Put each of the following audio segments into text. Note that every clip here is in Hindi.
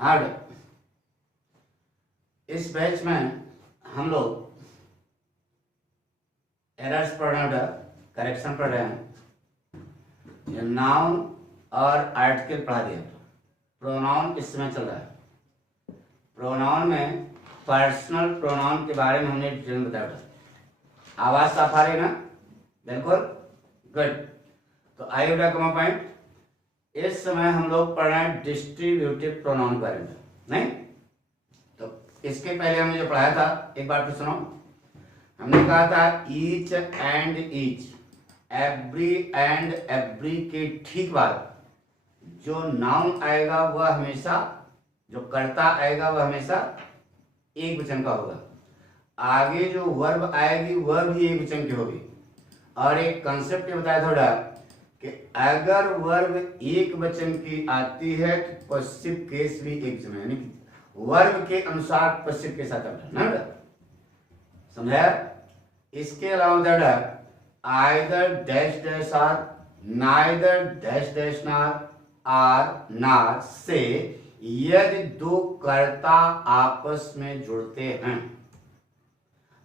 हार्ड। इस बैच में हम लोग एरर्स पढ़ रहे हैं, करेक्शन पढ़ रहे हैं। नाउन और आर्टिकल पढ़ा दिया। प्रोनाउन इस समय चल रहा है। प्रोनाउन में पर्सनल प्रोनाउन के बारे में हमने डिटेल में बताया। आवाज साफ आ रही है ना? बिल्कुल गुड। तो आई विल कम पॉइंट। इस समय हम लोग पढ़ रहे हैं डिस्ट्रीब्यूटिव प्रोनाउन के बारे में, नहीं? तो इसके पहले हमने जो पढ़ाया था, एक बार फिर सुनो। हमने कहा था each and each, every and every के ठीक बाद जो नाउन आएगा वह हमेशा, जो कर्ता आएगा वह हमेशा एक वचन का होगा। आगे जो वर्ब आएगी वह भी एक वचन की होगी। और एक कंसेप्ट ये बताया थोड़ा कि अगर वर्ब एक वचन की आती है तो पश्चिम केस भी एक वचन, यानी वर्ब के अनुसार पश्चिम केस आता है। समझाया? इसके अलावा दादा either dash dash or, neither dash dash nor, or nor से यदि दो कर्ता आपस में जुड़ते हैं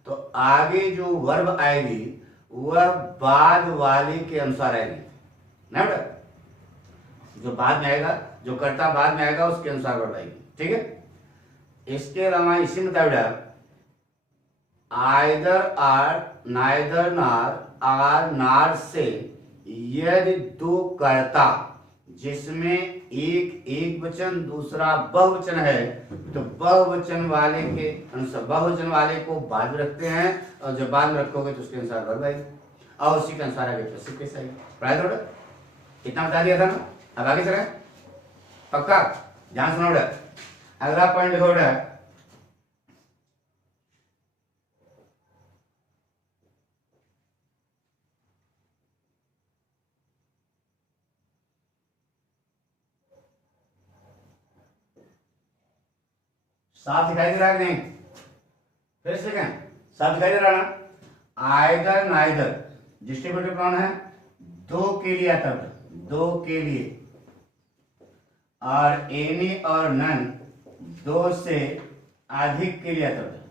तो आगे जो वर्ब आएगी वह बाद वाले के अनुसार आएगी ना बेटा? जो बाद में आएगा, जो कर्ता बाद में आएगा उसके अनुसार वर्ब आएगी। ठीक है? इसके अलावा इसी में बेटा आइदर आर, नाइदर नार, आर नार से यदि दो कर्ता जिसमें एक एक वचन दूसरा बहुवचन है तो बहुवचन वाले के अनुसार बहुवचन वाले को बाद में रखते हैं, और जब बाद में रखोगे तो उसके अनुसार वर्ब आएगी और उसी के अनुसार आगे पश्चिम केस आएगी। पढ़ाया थोड़ा, इतना बता दिया था ना? अब आगे चले, पक्का ध्यान सुनो बेटा। अगला पॉइंट देखो बेटा, साफ दिखाई दे रहा है कि नहीं? फिर से कहें, साफ दिखाई दे रहा है ना? आइदर नाइदर डिस्ट्रीब्यूटिव प्रोनाउन है, दो के लिए आता है, दो के लिए। और एनी और नन दो से अधिक के लिए आता है।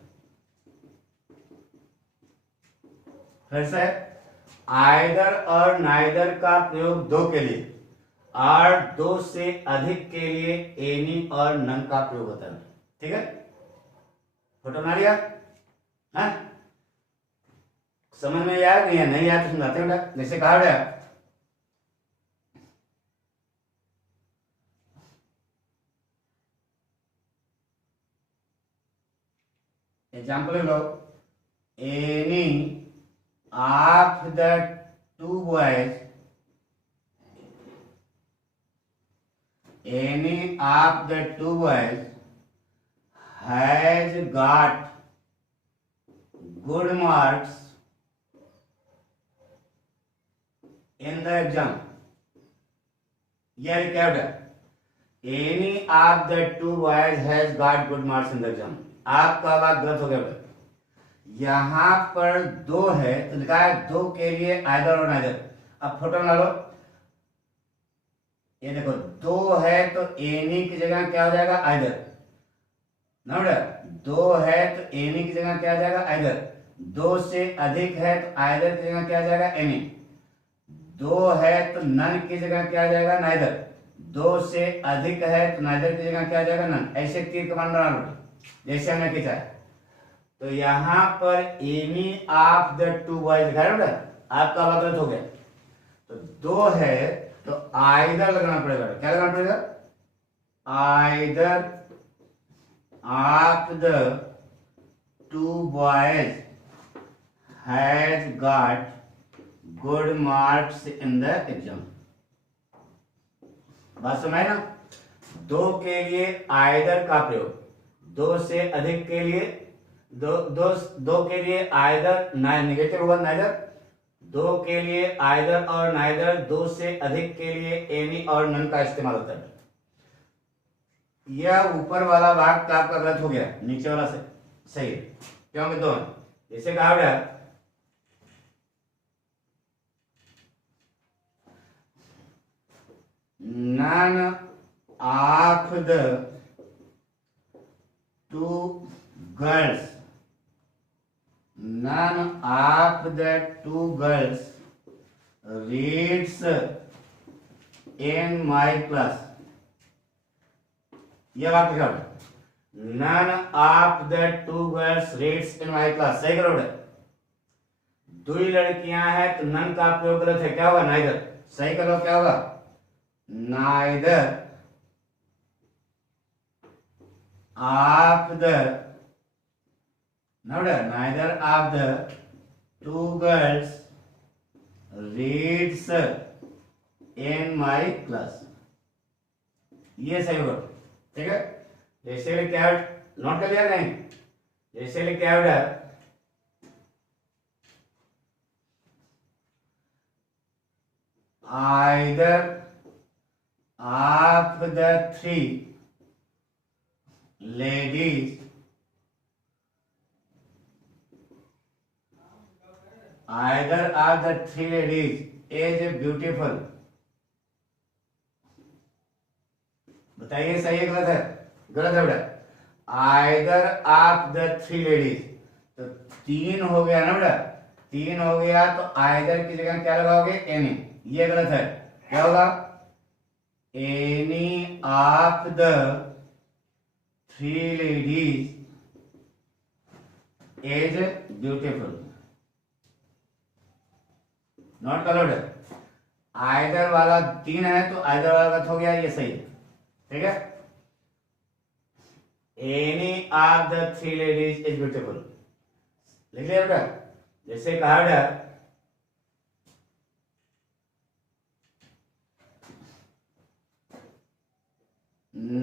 फिर से आइदर और नाइदर का प्रयोग दो के लिए और दो से अधिक के लिए एनी और नन का प्रयोग होता है। ठीक है? फोटो बना लिया? हाँ, समझ में आया नहीं? नहीं आया तो समझाते हैं बेटा। जैसे कहा बेटा example low, any of the two boys, any of the two boys has got good marks in the exam. यह क्या है? Any of the two boys has got good marks in the exam. आपका बात गलत हो गया। यहां पर दो है तो लिखा है दो के लिए आइदर और नाइदर। अब फोटो बना लो, ये देखो दो है तो एनी की जगह क्या हो जाएगा? आइदर ना बेटा? दो है तो एनी की जगह क्या आ जाएगा? आइदर। दो से अधिक है तो आइदर की जगह क्या आ जाएगा? एनी। दो है तो नन की जगह क्या आ जाएगा? नाइदर। दो से अधिक है तो नाइदर की जगह क्या आ जाएगा? नन। ऐसे तीर कमान बना लो जैसे हमने खींचा है। तो यहां पर any of the two boys लिखा है बेटा, आपका बात गलत हो गया। तो दो है तो आइदर लगाना पड़ेगा। क्या लगाना पड़ेगा? Either of the two boys has got good marks in the exam. बात सुनाई ना? दो के लिए आइदर का प्रयोग, दो से अधिक के लिए दो के लिए आइदर नेगेटिव होगा नाइदर। दो के लिए आइदर और नाइदर, दो से अधिक के लिए एनी और नन का इस्तेमाल होता है। यह ऊपर वाला भाग का आपका गलत हो गया, नीचे वाला से सही है, क्योंकि दो है। जैसे कहा गया none of the two girls, none of the two girls reads in my class. ये वाक्य क्या है? None of the two girls reads in my class. सही करो बेटा। दो ही लड़कियां हैं तो नन का प्रयोग गलत है, क्या होगा? नाइदर। सही करो, क्या होगा? Neither of the, neither of the two girls reads in my class. ये सही होगा, ठीक है। जैसे क्या नोट कर लिया नहीं? जैसे क्या है, either of the three ladies is beautiful. बताइए सही है गलत है? गलत है बेटा। either of the three ladies, तो तीन हो गया ना बेटा, तीन हो गया तो either की जगह क्या लगाओगे? any। ये गलत है, क्या होगा? any of the three ladies is beautiful. Note करो बेटा, आइदर वाला तीन है तो आइदर वाला गलत हो गया, ये सही है, ठीक है। Any of the three ladies is beautiful, लिख लिया बेटा। जैसे कहा बेटा,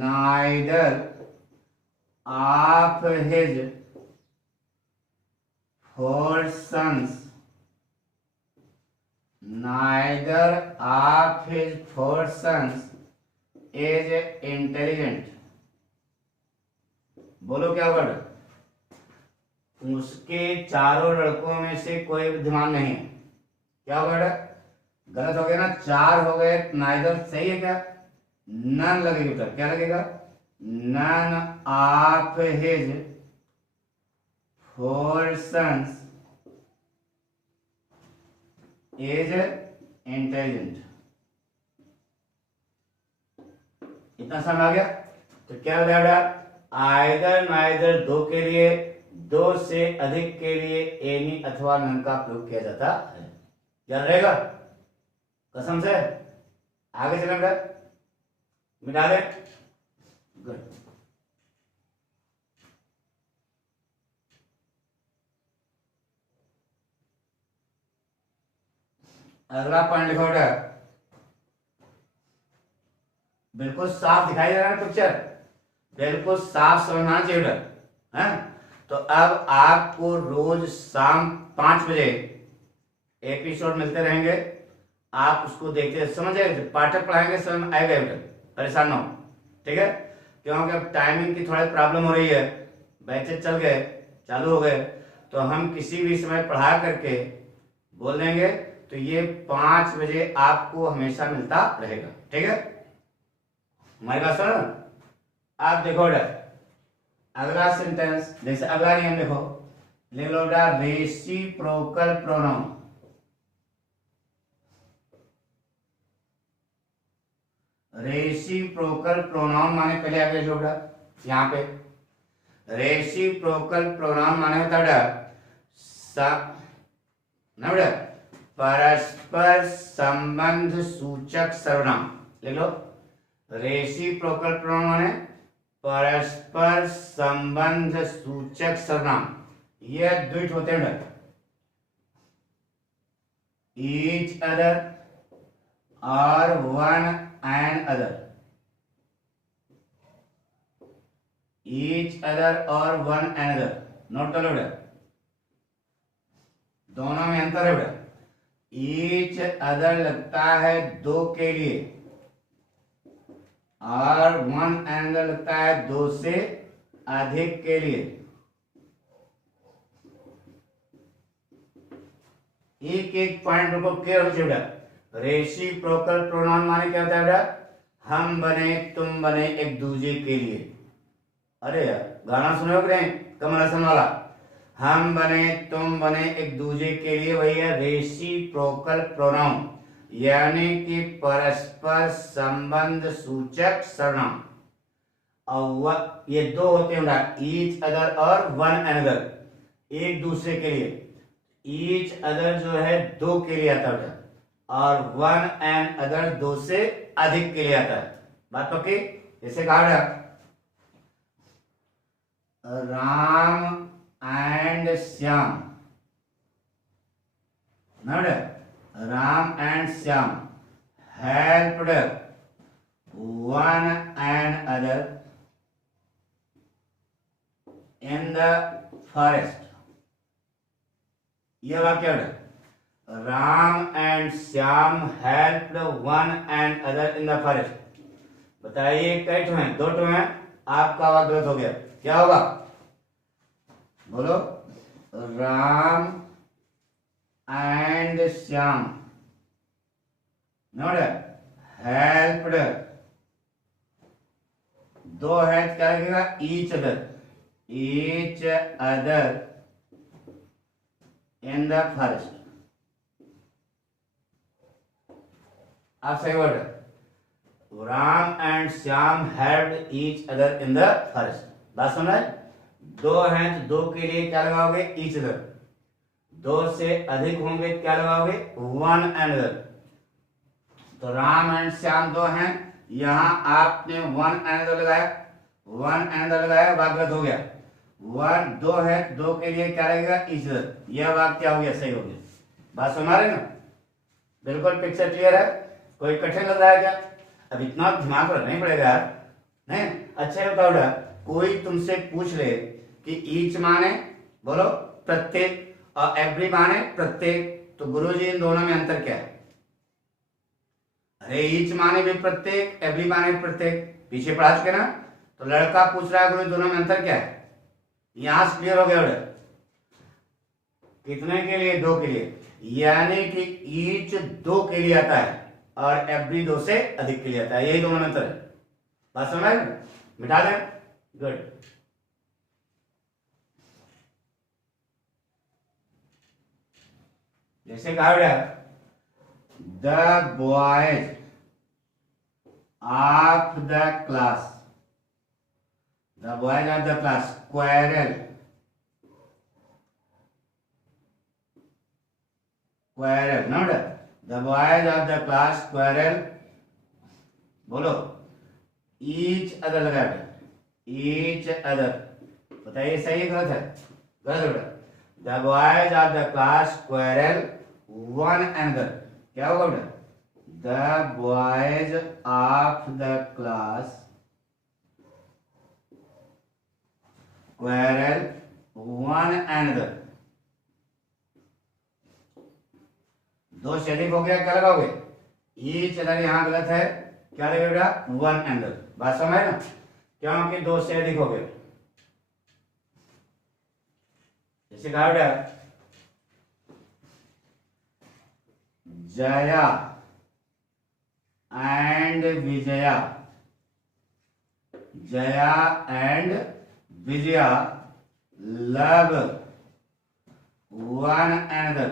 neither of his four sons, neither of his four sons is intelligent. बोलो क्या वर्ड? उसके चारों लड़कों में से कोई बुद्धिमान नहीं है, क्या वर्ड? गलत हो गया ना, चार हो गए, नाइदर सही है क्या? नन लगेगा बेटा, क्या लगेगा? None of his four sons is intelligent. इतना समझ आ गया? तो क्या हो जाएगा? आइदर नाइदर दो के लिए, दो से अधिक के लिए एनी अथवा नन का प्रयोग किया जाता है। याद रहेगा? कसम से। आगे चलें बेटा, मिटा दे। गुड। अगला पॉइंट लिखो बेटा, बिल्कुल साफ दिखाई दे रहा है पिक्चर, बिल्कुल साफ समझना चाहिए बेटा, है। तो अब आपको रोज शाम 5 बजे एपिसोड मिलते रहेंगे, आप उसको देखते समझे, पाठक पढ़ाएंगे समझ आएगा बेटा, परेशान ना हो, ठीक है। क्योंकि अब टाइमिंग की थोड़ी प्रॉब्लम हो रही है, बैचेज चल गए, चालू हो गए, तो हम किसी भी समय पढ़ा करके बोल देंगे, तो ये 5 बजे आपको हमेशा मिलता रहेगा, ठीक है। हमारी बात सुनो। आप देखो बेटा, अगला सेंटेंस, जैसे अगला नियम देखो, लिख लो बेटा, रेसिप्रोकल प्रोनाउन। रेसिप्रोकल प्रोनाउन माने, पहले आगे लिखो बेटा, यहाँ पे रेसिप्रोकल प्रोनाउन माने होता है ना बेटा, परस्पर संबंध सूचक सर्वनाम। लिख लो, रेसिप्रोकल प्रोनाउन माने परस्पर संबंध सूचक सर्वनाम। ये द्विट होते हैं, ईच अदर और one and other, each other और वन एंड अदर। नोट कर लो बेटा, दोनों में अंतर है बेटा। ईच अदर लगता है दो के लिए, और वन एंड अदर लगता है दो से अधिक के लिए। एक एक पॉइंट को क्लियर हो जाए बेटा। रेसिप्रोकल प्रोनाउन माने क्या होता है बेटा? हम बने, तुम बने एक दूसरे के लिए, अरे यार गाना सुने हो कि नहीं, कमल हसन वाला, हम बने तुम बने एक दूसरे के लिए, वही है रेसिप्रोकल प्रोनाउन, यानी कि परस्पर संबंध सूचक सर्वनाम। और ये दो होते हैं ईच अदर और वन अनदर, एक दूसरे के लिए। ईच अदर जो है दो के लिए आता है, और वन एंड अदर दो से अधिक के लिए आता है। बात पक्की? जैसे कहा Ram and Shyam, Ram and Shyam helped one and other in the forest. यह वाक्य है, Ram and Shyam helped one and other in the forest. बताइए कई ठो हैं? दो ठो हैं, आपका वाक्य गलत हो गया। क्या होगा? बोलो। राम एंड श्याम हेल्प्ड, दो है क्या लगेगा? Each other, each other in the forest. आप सही वर्ड है, Ram and Shyam helped each other in the forest. बात सुन रहे? दो हैं तो दो के लिए क्या लगाओगे? Each other. दो से अधिक होंगे क्या लगाओगे? One and other. तो राम एंड श्याम दो हैं, यहां आपने वन एंड अदर लगाया, वन एंड अदर लगाया, वाक्य गलत हो गया। वन दो है, दो के लिए क्या लगेगा? Each other. यह वाक्य क्या हो गया? सही हो गया। बात सुना रहे ना? बिल्कुल पिक्चर क्लियर है? कोई कठिन लग रहा है क्या? अब इतना दिमाग रखना ही पड़ेगा यार, नहीं? अच्छा बताओ बेटा, कोई तुमसे पूछ ले कि ईच माने, बोलो, प्रत्येक, और एवरी माने प्रत्येक, तो गुरुजी इन दोनों में अंतर क्या है? अरे ईच माने भी प्रत्येक, एवरी माने प्रत्येक, पीछे पढ़ा चुके ना? तो लड़का पूछ रहा है गुरु दोनों में अंतर क्या है? यहां से क्लियर हो गया बेटा। कितने के लिए? दो के लिए, यानी कि ईच दो के लिए आता है और एवरी दो से अधिक के लिए आता है, यही दोनों में अंतर है। बात समझ में? मिटा दें? गुड। जैसे कहा गया, the boys of the class, the boys of the class quarrel, quarrel, note the boys of the class quarrel, बोलो, ईच अदर लगा, ईच अदर। बताइए सही है गलत है? गलत है। The boys of the class quarrel one another, क्या होगा बेटा? The boys of the class quarrel one another. दो से अधिक हो गया, क्या लगाओगे? ईच अदर यहां गलत है, क्या लगेगा? One another. बात समझ ना? क्योंकि दो से अधिक हो गए। जैसे कहा बेटा, Jaya and Vijaya, Jaya and Vijaya love one another.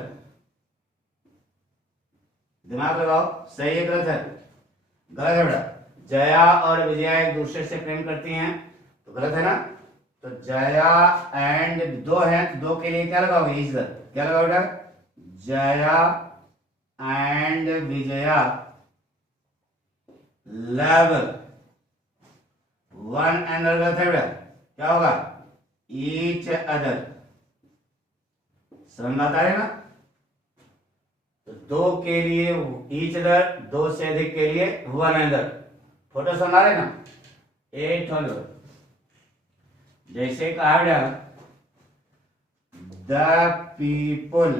दिमाग लगाओ, सही है गलत है? गलत है बेटा। जया और विजया एक दूसरे से प्रेम करती हैं, तो गलत है ना? तो जया एंड दो हैं, तो दो के लिए क्या लगाओगे? Each other. क्या लगाओ बेटा? Jaya and Vijaya love one another. गलत है बेटा, क्या होगा? Each other. समझ में आता है ना? तो दो के लिए ईच अदर, दो से अधिक के लिए वन अनदर। फोटो समझा रहे ना? एट होलो। जैसे कहा गया, the people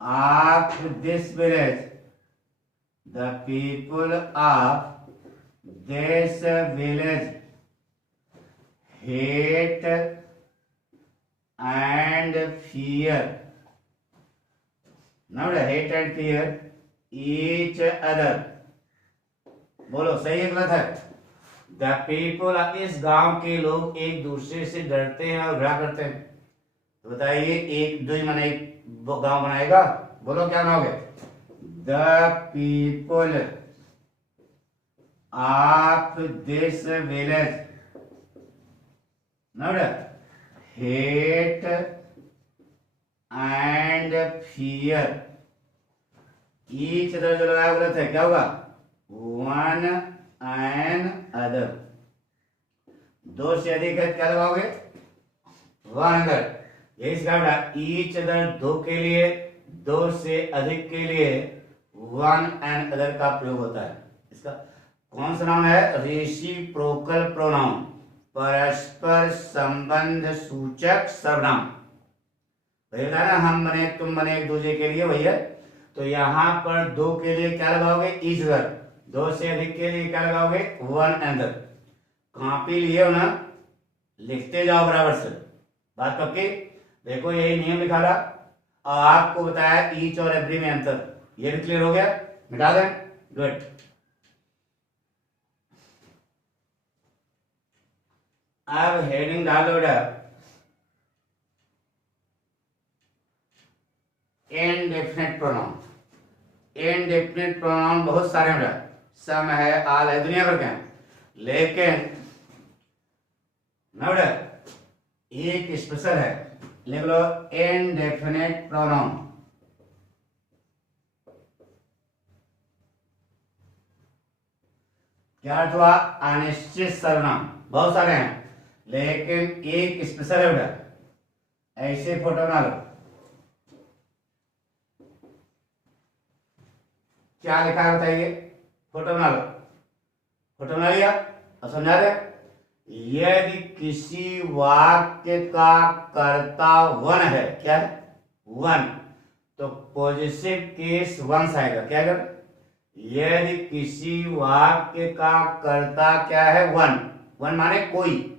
of this village, the people of this village hate and fear, ना बेटा, hate and fear each other. बोलो सही है गलत है? द पीपल, इस गांव के लोग एक दूसरे से डरते हैं और घृणा करते हैं। तो बताइए, एक दो ही मैंने एक गांव बनाएगा, बोलो क्या बनाओगे? The people of this village hate and fear each other. जो लगाया गलत है, क्या होगा? One and other. दो से अधिक है, क्या लगाओगे? One other. यही सिखा ईच अदर दो के लिए, दो से अधिक के लिए वन एंड अदर का प्रयोग होता है। इसका कौन सा नाम है? रेसिप्रोकल प्रोनाउन, परस्पर संबंध सूचक सर्वनाम। वही बताया ना, हम बने तुम बने एक दूसरे के लिए, वही है। तो यहां पर दो के लिए क्या लगाओगे? Each other. दो से अधिक के लिए क्या लगाओगे? One and other. कॉपी लिए हो ना, लिखते जाओ बराबर से, बात पक्की। देखो यही नियम लिखा रहा और आपको बताया ईच और एवरी में अंतर। ये भी क्लियर हो गया? मिटा दें? गुड। अब हेडिंग डालो बेटा, इनडेफिनिट प्रोनाउन। इनडेफिनिट प्रोनाउन बहुत सारे हैं बेटा, सम है, आल है, दुनिया भर के हैं, लेकिन ना बेटा एक स्पेशल है, लिख लो इनडेफिनिट प्रोनाउन। क्या अर्थ हुआ? अनिश्चित सर्वनाम। बहुत सारे हैं लेकिन एक स्पेशल है बेटा। ऐसे फोटो बना लो, क्या लिखा है बताइए? फोटो बना लो। फोटो बना लिया? अब समझा रहे? यदि किसी वाक्य का कर्ता वन है, क्या है? वन, तो पॉजिटिव केस वंस आएगा। क्या कर? यदि किसी वाक्य का कर्ता क्या है? वन। वन माने कोई,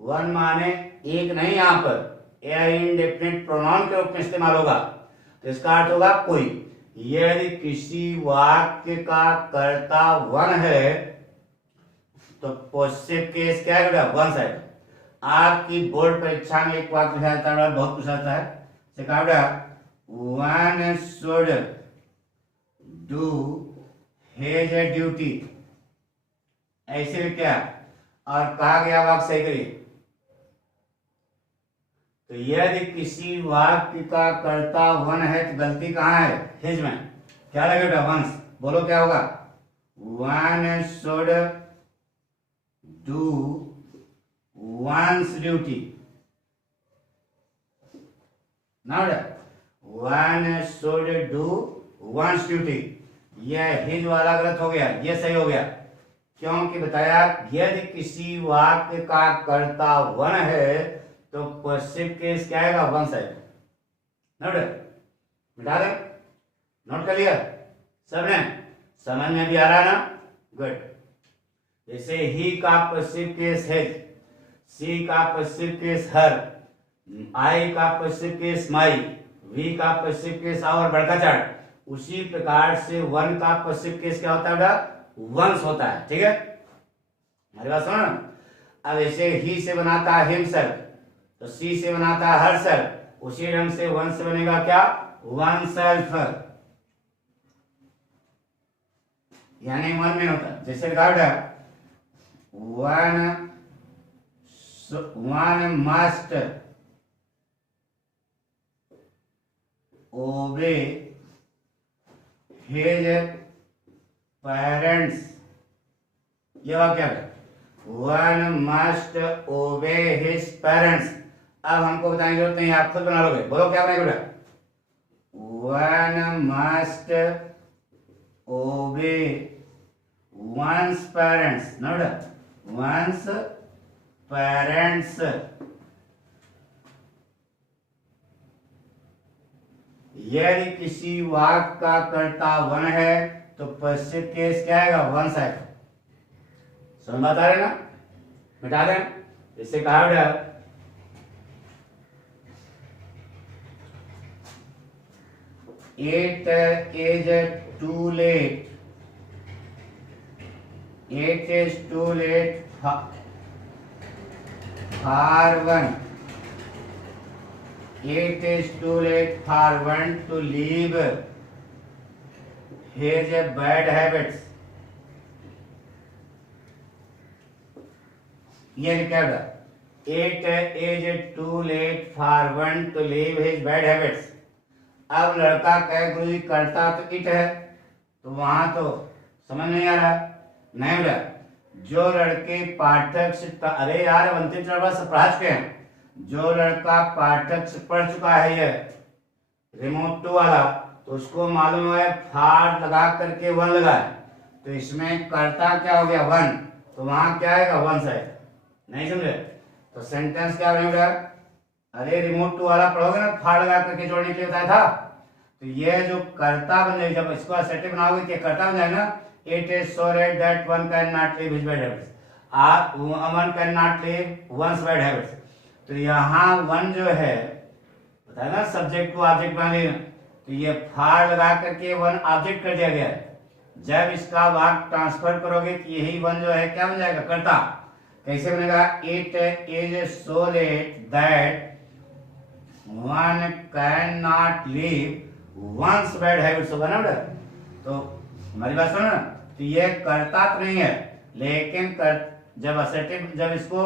वन माने एक नहीं, यहां पर इनडेफिनिट प्रोनाउन के रूप में इस्तेमाल होगा, तो इसका अर्थ होगा कोई। यदि किसी वाक्य का कर्ता वन है तो पॉजिटिव केस क्या है? One side. आपकी बोर्ड परीक्षा में एक वाक्य पूछा जाता है, बहुत पूछा जाता है, one should do his duty. ऐसे भी क्या और कहा गया वाक्य सही करिए। तो यदि किसी वाक्य का कर्ता वन है तो गलती कहां है? हिज में। क्या लगेगा? वंस। बोलो क्या होगा? One should do once duty ना बेटा, one should do once duty. यह हिज वाला गलत हो गया, यह सही हो गया, क्योंकि बताया यदि किसी वाक्य का कर्ता वन है तो पॉजिटिव केस क्या आएगा? One side. नोट मिटा दे, नोट कर लिया सबने? समझ में भी आ रहा है ना? गुड। जैसे ही का पॉजिटिव केस है, सी का पॉजिटिव केस हर, आई का पॉजिटिव केस माई, वी का पॉजिटिव केस और बड़का चार्ट, उसी प्रकार से वन का पॉजिटिव केस क्या होता है बेटा? वंस होता है। ठीक है, हमारी बात सुनो। अब ऐसे ही से बनाता है हिमसेल्फ, तो सी से बनाता है हर सेल्फ, उसी ढंग से वन से बनेगा क्या? वन सेल्फ, यानी वन में होता है। जैसे गार्ड वन मस्ट ओबे हिज पेरेंट्स। ये वाक्य है, वन मस्ट ओबे हिज पेरेंट्स। अब हमको बताने की जरूरत नहीं, आप खुद बना लोगे। बोलो क्या बनेगा बेटा? One must obey one's parents ना बेटा, वंस पेरेंट्स। यदि किसी वाक्य का कर्ता वन है तो पश्चिम केस क्या आएगा? One side. समझ में आ रहे ना? मिटा दें। इससे कहा बेटा it is too late It is too late for one. It is too late for one to leave his bad habits. ये लिखा है It is too late for one to leave his bad habits. अब लड़का कहे गुरुजी करता तो इट है, तो वहां तो समझ नहीं आ रहा। नहीं बेटा, जो लड़के पाठक से अरे यार अंतिम चरण से पढ़ा चुके हैं, जो लड़का पाठक से पढ़ चुका है ये रिमोट 2 वाला, तो उसको मालूम है फाड़ लगा करके वन लगा है, तो इसमें करता क्या हो गया 1, तो वहां क्या आएगा 1 से। नहीं समझे तो सेंटेंस क्या बनेगा? अरे रिमोट 2 वाला पढ़ोगे ना, फाड़ लगा करके जोड़ने के लिए बताया था, तो ये जो कर्ता बन जाएगा, जब इसको असर्टिव बनाओगे तो कर्ता बन जाएगा ना। It is so read that one can not leave his bad habits, आप one can not leave one's bad habits. तो यहाँ वन जो है बताया ना सब्जेक्ट को ऑब्जेक्ट बना लेना, तो ये फाड़ लगा करके वन ऑब्जेक्ट कर दिया गया है। जब इसका वाक्य ट्रांसफर करोगे तो यही वन जो है क्या बन जाएगा? कर्ता। कैसे बनेगा? It is so late that one can not leave one's bad habits होगा ना बेटा। तो हमारी बात सुनो ना, तो ये कर्ता तो नहीं है, लेकिन जब असर्टिव जब इसको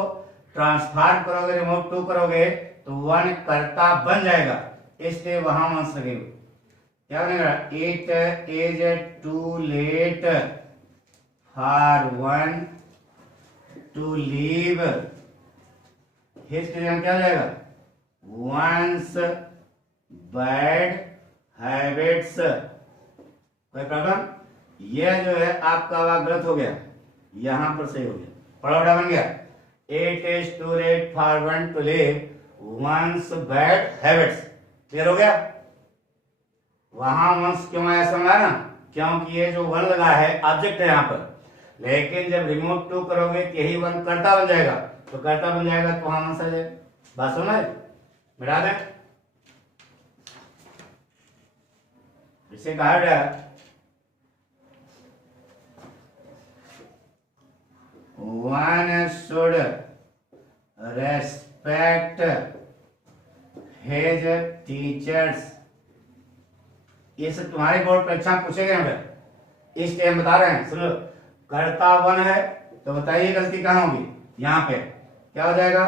ट्रांसफर करोगे रिमूव 2 करोगे तो वन कर्ता बन जाएगा, इसलिए वहां वंस लगेगा। क्या बनेगा? It is too late for one to leave his, क्या हो जाएगा? One's bad habits. कोई प्रॉब्लम? ये जो है आपका वाक्य गलत हो गया, यहां पर सही हो गया, पड़ोड़ा बन गया। It is too late for one to leave one's bad habits. Clear हो गया? वहां वंस क्यों आया समझा ना, क्योंकि ये जो वन लगा है ऑब्जेक्ट है यहाँ पर, लेकिन जब रिमूव 2 करोगे तो यही वन कर्ता बन जाएगा, तो कर्ता बन जाएगा तो वहां वंस आ जाएगा। बात सुना है? मिटा दें, इसे कहा गया one should respect his teachers। ये सब तुम्हारे बोर्ड परीक्षा में पूछे गए हैं, इसलिए हम बता रहे हैं। सुनो, कर्ता वन है तो बताइए गलती कहाँ होगी? यहाँ पे क्या हो जाएगा?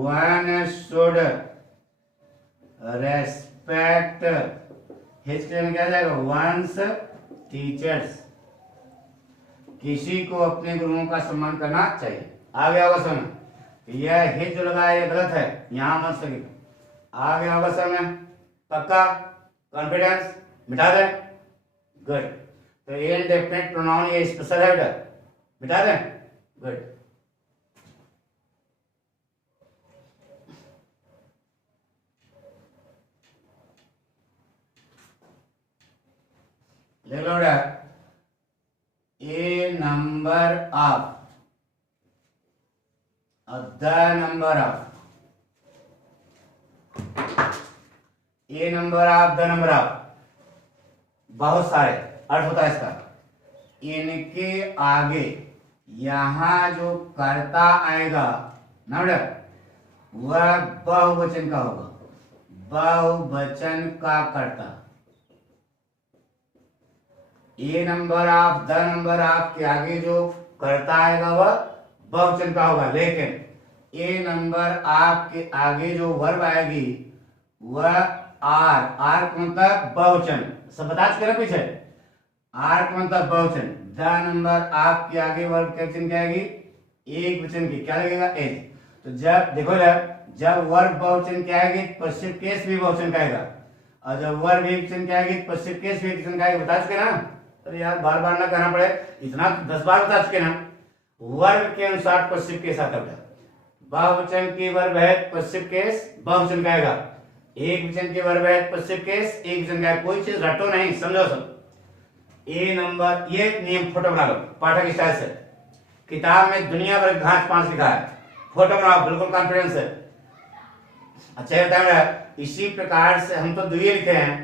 one should respect हिस्ट्री में क्या जाएगा? One's teachers. किसी को अपने गुरुओं का सम्मान करना चाहिए। आगे होगा समझ, यह हिज जो लगा है ये गलत है, यहाँ मत लगेगा। आगे होगा समझ, पक्का? कॉन्फिडेंस? मिटा दें? गुड। तो इनडेफिनिट प्रोनाउन ये स्पेशल है बेटा, मिटा दें? गुड। ले लो बेटा, a number of, the number of, a number of, the number of, बहुत सारे अर्थ होता है इसका। इनके आगे यहाँ जो कर्ता आएगा ना बेटा, वह बहुवचन का होगा, बहुवचन का कर्ता। A number of, the number of के आगे जो कर्ता आएगा वह बहुवचन का होगा, लेकिन ए नंबर ऑफ के आगे जो वर्ब आएगी वह आर, आर का मतलब बहुवचन, सब बता चुके ना पीछे, आर का मतलब बहुवचन। द नंबर ऑफ के आगे वर्ब के वचन क्या आएगी? एक वचन की, क्या लगेगा? एज। तो जब देखो जब वर्ब बहुवचन क्या आएगी, पश्चिम केस भी बहुवचन का आएगा, और जब वर्ब एक वचन क्या आएगी, पश्चिम केस भी एक वचन का आएगा। बता चुके ना? अरे यार बार बार ना कहना पड़े, इतना 10 बार बता चुके ना। वर्ब के अनुसार पश्चिम केस आता है, बहुवचन की वर्ब है पश्चिम केस बहुवचन का आएगा, एक वचन के वर्ब है पश्चिम केस एक वचन का। कोई चीज रटो नहीं, समझो सब। ए नंबर, ये नियम फोटो बना लो पाठक स्टाइल से, किताब में दुनिया भर घाट 5 लिखा है, फोटो बनाओ, बिल्कुल कॉन्फिडेंस है। अच्छा ये बताया, इसी प्रकार से हम तो दुए लिखे हैं,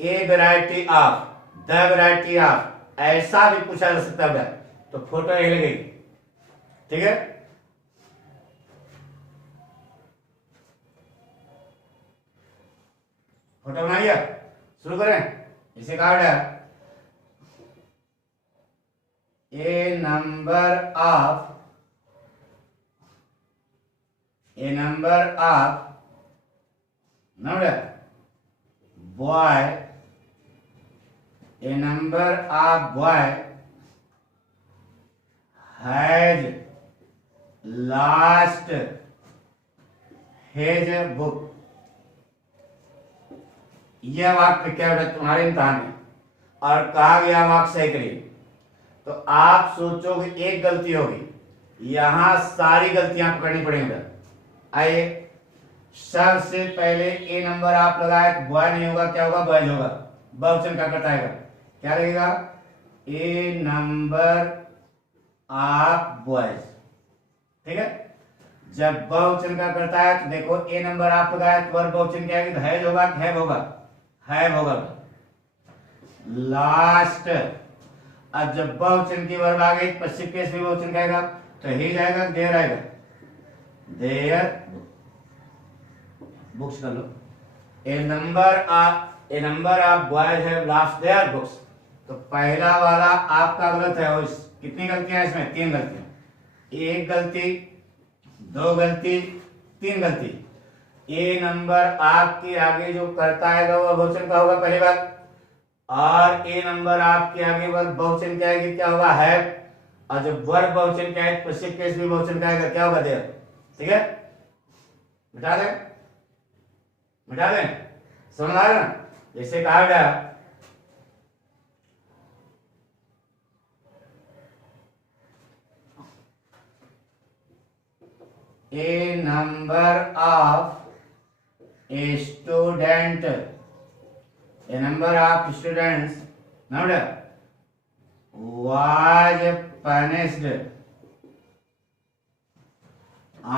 a variety of, the variety of, ऐसा भी पूछा जा सकता है। तो तो फोटो यही लगेगी, ठीक है। फोटो बना लिया, शुरू करें। इसे कहा गया a number of boy, a number of boy has lost his book। यह वाक्य क्या है तुम्हारे इम्तिहान में, और कहा गया वाक्य सही करिए। तो आप सोचोगे एक गलती होगी, यहां सारी गलतियां पकड़नी पड़ेंगी। आइए, सबसे पहले ए नंबर आप लगाए तो बॉय नहीं होगा, क्या होगा, बॉयज होगा। बहुवचन का करता है, क्या लगेगा, ए नंबर ऑफ बॉयज, ठीक है। जब बहुवचन का करता है तो देखो ए नंबर आप लगाए तो वर्ब बहुवचन क्या है, हैज होगा, हैव होगा, हैव होगा। लास्ट, अब जब बहुवचन की वर्ब आ गई पश्चिम केस में बहुवचन का आएगा तो ही जाएगा, देयर आएगा, देयर बुक्स कर लो। A number of boys have lost their books. तो पहला वाला आपका गलत है, और कितनी गलतियां हैं इसमें, 3 गलतियां, एक गलती, 2 गलती, 3 गलती। ए नंबर आपके आगे जो करता है वो बहुवचन का होगा, पहली बात। और ए नंबर आपके आगे वर्ब बहुवचन क्या आएगी, क्या होगा, हैव। और जब वर्ब बहुवचन क्या है, पश्चिम केस में बहुवचन का आएगा, क्या होगा, देयर, ठीक है। मिटा दें, मिटा दें, समझ आ रहा ना। जैसे कहा गया a number of a student, a number of students was punished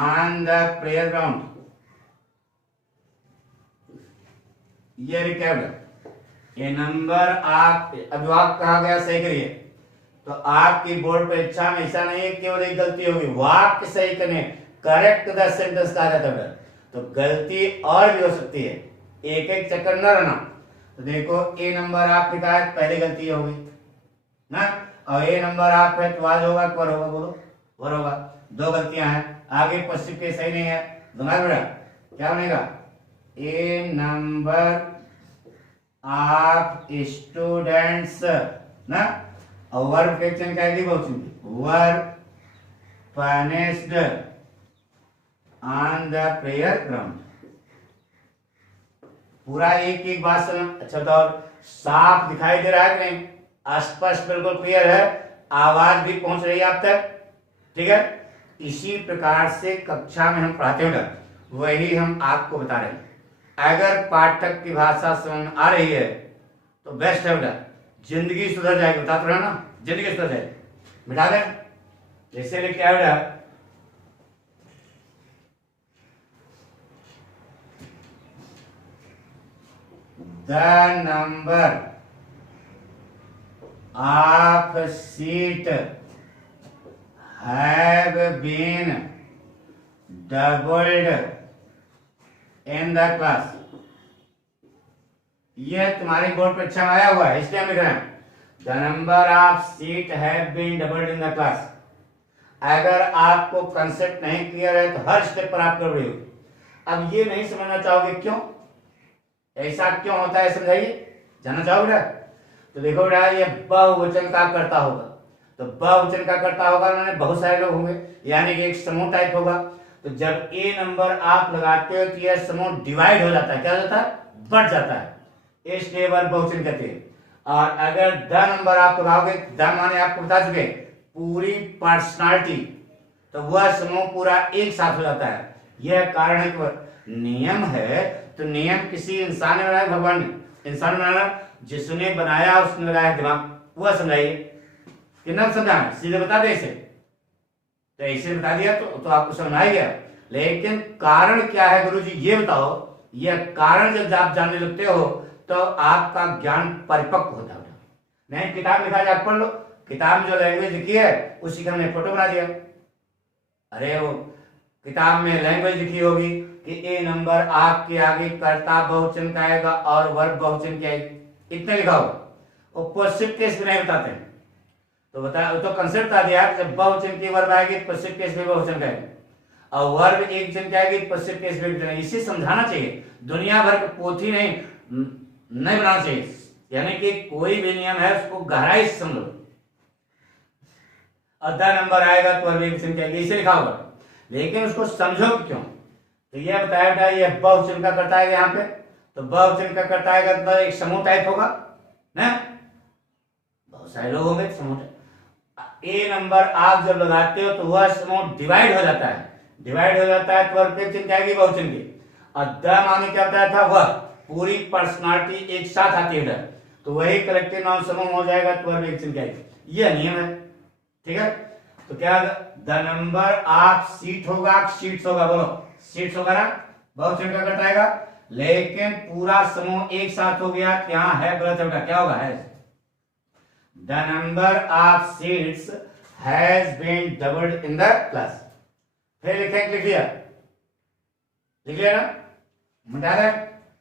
on the prayer ground। ये रिकैप्ड, ये नंबर आप अभिवाक कहा गया, सही करिए। तो आपकी बोर्ड परीक्षा में ऐसा नहीं है केवल एक गलती होगी, वाक्य सही करने, करेक्ट द सेंटेंस कहा जाता है। तो गलती और भी हो सकती है, एक एक चक्कर न रहना। तो देखो ए नंबर आप लिखा है, पहली गलती होगी ना, और ए नंबर आप है तो आज होगा, वर होगा, बोलो वर होगा, 2 गलतियां हैं। आगे पश्चिम के सही नहीं है, दोनों बेटा क्या बनेगा, ए नंबर ऑफ स्टूडेंट्स ना, और वर्ब क्वेश्चन क्या है, बहुवचन, were punished on the prayer ground. पूरा एक एक बात समझ, अच्छा तो साफ दिखाई दे रहा है कि नहीं, स्पष्ट बिल्कुल क्लियर है, आवाज भी पहुंच रही है आप तक, ठीक है। इसी प्रकार से कक्षा में हम पढ़ाते हैं, वही हम आपको बता रहे हैं। अगर पाठक की भाषा समझ आ रही है तो बेस्ट है बेटा, जिंदगी सुधर जाएगी, बता तो रहा ना, जिंदगी सुधर जाएगी। मिटा दें, जैसे लिख क्या बेटा, the number of seat have been doubled in the class। यह तुम्हारी बोर्ड परीक्षा में आया हुआ है, इसलिए हम लिख रहे हैं the number of seat have been doubled in the class. अगर आपको कंसेप्ट नहीं क्लियर है तो हर स्टेप पर आप गड़बड़ी होगी। अब ये नहीं समझना चाहोगे क्यों, ऐसा क्यों होता है, समझाइए, जानना चाहोगे ना। तो देखो बेटा, ये बहुवचन का करता होगा, तो बहुवचन का करता होगा मैंने बहुत सारे लोग होंगे, यानी कि एक समूह टाइप होगा। तो जब ए नंबर आप लगाते हो तो यह समूह डिवाइड हो जाता है, क्या हो जाता है, बढ़ जाता है, इसलिए वर्ब बहुवचन कहते हैं। और अगर द नंबर आप लगाओगे, द माने आपको बता चुके पूरी पर्सनालिटी, तो वह समूह पूरा एक साथ हो जाता है। यह कारण है कि नियम है, तो नियम किसी इंसान ने बनाया, भगवान ने इंसान बनाया, जिसने बनाया उसने लगाया दिमाग, वह समझाइए कितना समझाना, सीधे बता दे इसे, तो ऐसे बता दिया तो आपको समझ आ गया। लेकिन कारण क्या है गुरुजी ये बताओ, यह कारण जब आप जानने लगते हो तो आपका ज्ञान परिपक्व होता है। नहीं किताब लिखा जाए पढ़ लो, किताब में जो लैंग्वेज लिखी है उसी का हमने फोटो बना दिया। अरे वो किताब में लैंग्वेज लिखी होगी कि ए नंबर आपके आगे कर्ता बहुवचन का आएगा और वर्ब बहुवचन की आएगी, इतना लिखा होगा। वो पॉजिटिव केस में नहीं बताते हैं, तो बता तो कंसेप्ट बता दिया जब बहुवचन की वर्ब आएगी तो पॉजिटिव केस में बहुवचन का आएगा और वर्ब एक वचन की आएगी तो पॉजिटिव केस में एक। इसे समझाना चाहिए, दुनिया भर की पोथी नहीं बनाना चाहिए। यानी कि कोई भी नियम है उसको गहराई से समझो। अद्धा नंबर आएगा तो वर्ब एक वचन की आएगी, इसे लिखा होगा, लेकिन उसको समझो क्यों। तो यह बताया बेटा ये बहुवचन का करता है यहाँ पे, तो बहुवचन का करता है तो एक समूह टाइप होगा ना, बहुत सारे लोग होंगे समूह। ए नंबर आप जब लगाते हो तो वह समूह डिवाइड हो जाता है, डिवाइड हो जाता है तो वर्ब एक वचन की आएगी बहुवचन की। अद्धा माने क्या बताया था, वह पूरी पर्सनालिटी एक साथ आती है, तो वही कलेक्टिव नाउन समूह हो जाएगा तो वर्ब एक वचन की आएगी। यह नियम है, ठीक है। तो क्या द नंबर ऑफ सीट होगा, सीट्स होगा, बोलो सीट्स होगा ना, बहुवचन का करता आएगा, लेकिन पूरा समूह एक साथ हो गया, यहाँ है गलत होगा, क्या होगा है। The number of seats has been doubled in the class. फिर लिखें, लिख लिया ना, मिटा दें,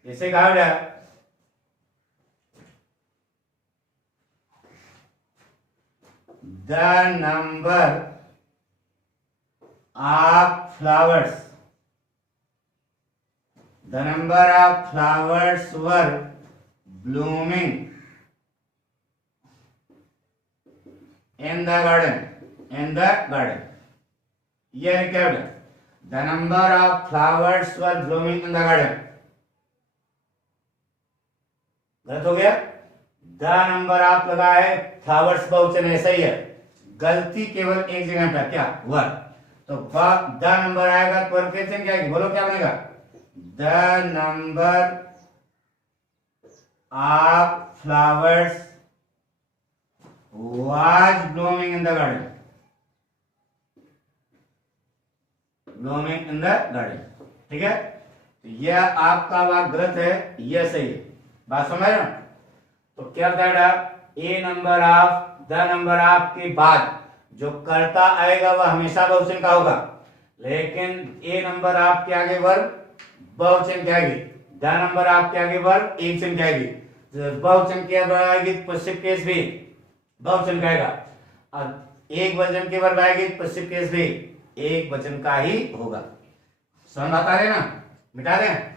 जैसे कहा बेटा the number of flowers were blooming in the garden, ये क्या है, the number of flowers were blooming in the garden, गलत हो गया। द नंबर आप लगा है, फ्लावर्स बहुवचन ऐसा ही है, गलती केवल एक जगह पर, क्या वर, तो द नंबर आएगा तो वर्ब क्या आएगी, बोलो क्या बनेगा, the number of flowers was blooming in the garden, blooming in the garden, ठीक है। तो यह आपका वाक्य गलत है, यह सही है, बात समझ रहे हो। तो क्या बताया, a number of, the number of के बाद जो कर्ता आएगा वह हमेशा बहुवचन का होगा, लेकिन ए नंबर ऑफ के आगे वर्ब बहुवचन की आएगी, द नंबर ऑफ के आगे वर्ब एक वचन की आएगी, बहुवचन की आएगी पश्चिम केस भी बहुवचन का आएगा, और एक वचन की वर्ब आएगी पश्चिम केस भी एक वचन का ही होगा। समझ आता है ना, मिटा दें।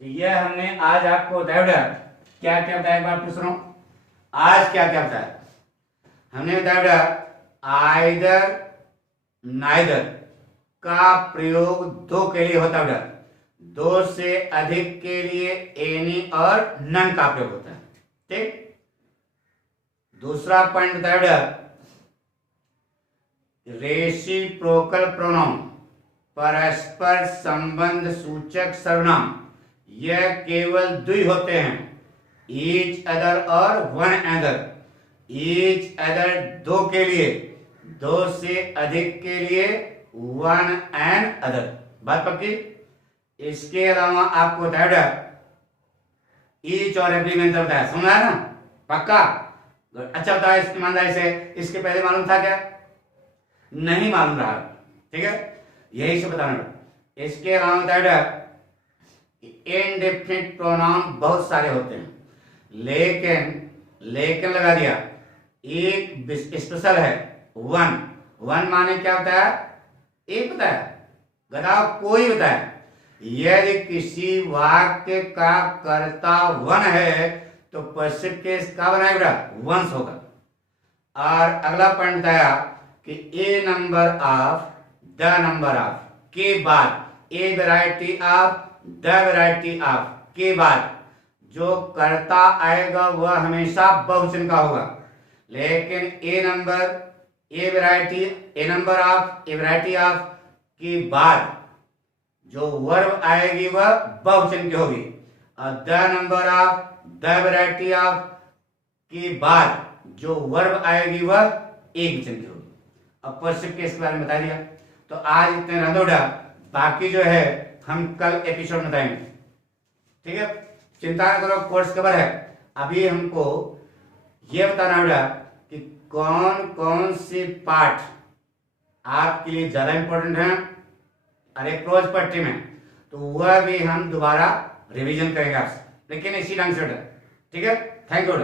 यह हमने आज आपको बताया, क्या क्या बताया, एक बार पूछ रहा हूं, आज क्या क्या बताया हमने, बताया आइदर नाइदर का प्रयोग दो के लिए होता है, दो से अधिक के लिए एनी और नन का प्रयोग होता है, ठीक। दूसरा पॉइंट बताया रेसिप्रोकल प्रोनाउन, परस्पर संबंध सूचक सर्वनाम, यह केवल दुई होते हैं, ईच अदर और वन अदर। ईच अदर दो के लिए, दो से अधिक के लिए वन एंड अदर, बात पक्की। इसके अलावा आपको बताया ईच और एवरी में अंतर बताया, समझा ना, पक्का। अच्छा बताया इसकी ईमानदारी से, इसके पहले मालूम था क्या, नहीं मालूम रहा, ठीक है, यही से बताना। इसके अलावा बताया इनडेफिनिट प्रोनाउन बहुत सारे होते हैं, लेकिन लगा दिया, एक स्पेशल है वन। वन माने क्या होता है, एक बताया, बताओ कोई बताया। यदि किसी वाक्य का कर्ता वन है तो पश्चिम केस का बनाएगा, वंश होगा। और अगला पॉइंट बताया कि a number of, the number of के बाद, a variety of, the variety of के बाद जो कर्ता आएगा वह हमेशा बहुवचन का होगा, लेकिन a number, a variety, a number of, a variety of के बाद जो वर्ब आएगी वह बहुवचन की होगी, और the number of, the variety of के बाद जो वर्ब आएगी वह एक वचन की होगी। अब पश्चिम केस के बारे में बता दिया, तो आज इतने रंदोड़ा, बाकी जो है हम कल एपिसोड में बताएंगे। ठीक है, चिंता न करो, कोर्स कवर है। अभी हमको ये बताना होगा कि कौन कौन से पार्ट आपके लिए ज्यादा इंपॉर्टेंट है अरे क्लोज पट्टी में, तो वह भी हम दोबारा रिवीजन करेंगे आपसे, लेकिन इसी ढंग से। ठीक है, थैंक यू।